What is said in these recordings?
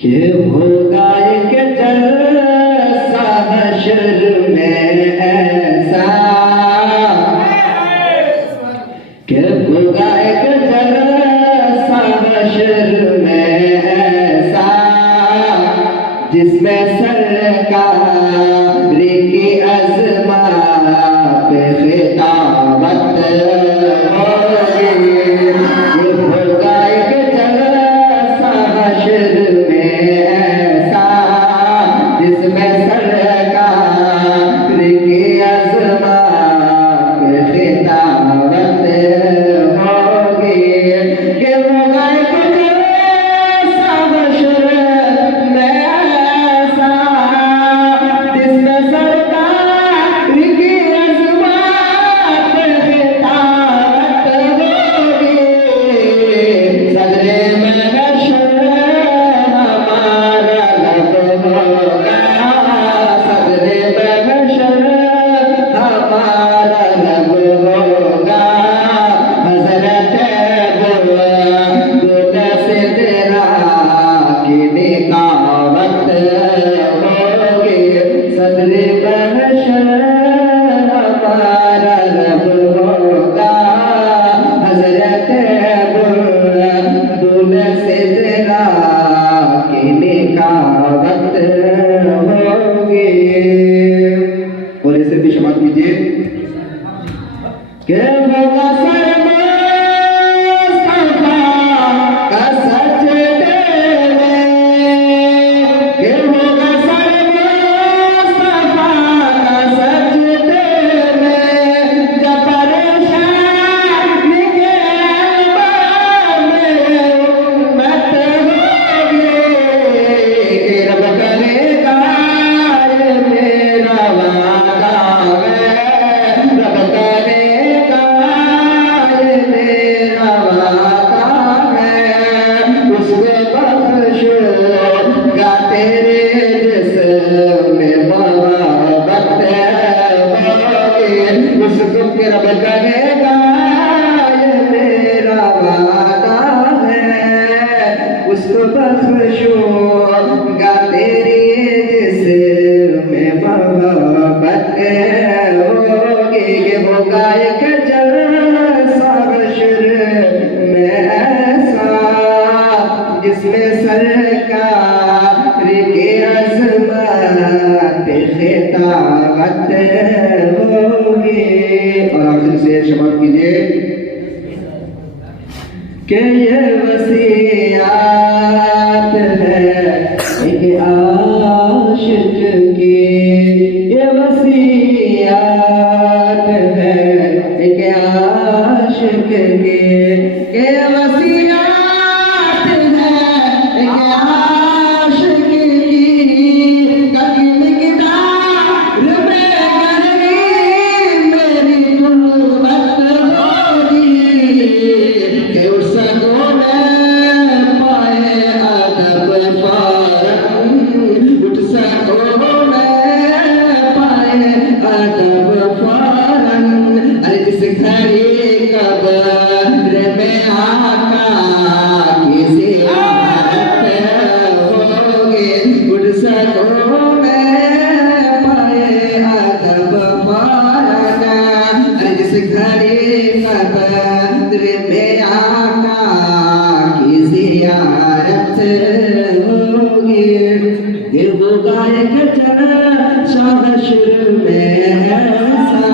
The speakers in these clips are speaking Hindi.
ये होगा एक जलसा हश्र में ऐसा, कि होगा एक जलसा हश्र में ऐसा, जिसमें सरकार की अज़मत पे खिताबत होगी। ये होगा एक जलसा हश्र में ऐसा, जिसमें सरकार की अज़मत पे खिताबत होगी। ये होगा एक जलसा हश्र में ऐसा, जिसमें सरकार की अज़मत पे खिताबत होगी। सदरे महशर हमारा लब होगा, सदरे महशर हमारा लब होगा। हज़रत बुलबुल सिदरा की निकावत होगी। सदरे महशर हमारा लब होगा, हज़रत बुलबुल सिदरा की निकावत होगी। और इसे भी समाप्त कीजिए कि होगा सरमुस्तफा का सजदे में, कि होगा सरमुस्तफा का सजदे में, जब परेशान के अल्लाह में उम्मत होगी। रब करेगा ये मेरा वादा है, रब करेगा ये मेरा वादा है। उसको बख्शूंगा तेरे जिस्म मोहब्बत होगी। उसको रब करेगा ये मेरा वादा है, उसको बख्शूंगा तेरी जिस्म मोहब्बत होगी। ये होगा एक जलसा हश्र में ऐसा, जिसमें सरकार की अज़मत पे खिताबत होगी। और आखिर से समाप्त कीजिए कि ये वसीयत है एक आशिक की, ये वसीयत है एक आशिक की, ये वसीयत है एक आशिक की। कदम किताब में करनी मेरी तुलबत होगी, कि उसको मैं पाए अदब फौरन, उठ सको मैं पाए अदब फौरन। अरे जिस घड़ी कब्र में आका की ज़ियारत होगी, उठ सको मैं पाए अदब फौरन। अरे जिस घड़ी कब्र में आका की ज़ियारत होगी। ये होगा एक जलसा हश्र में ऐसा,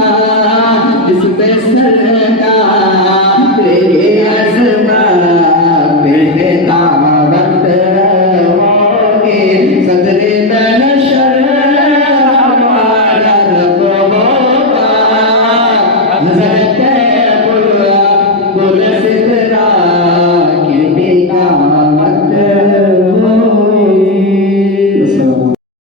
जिसमें सरकार की अज़मत पे खिताबत होगी। सदरे महशर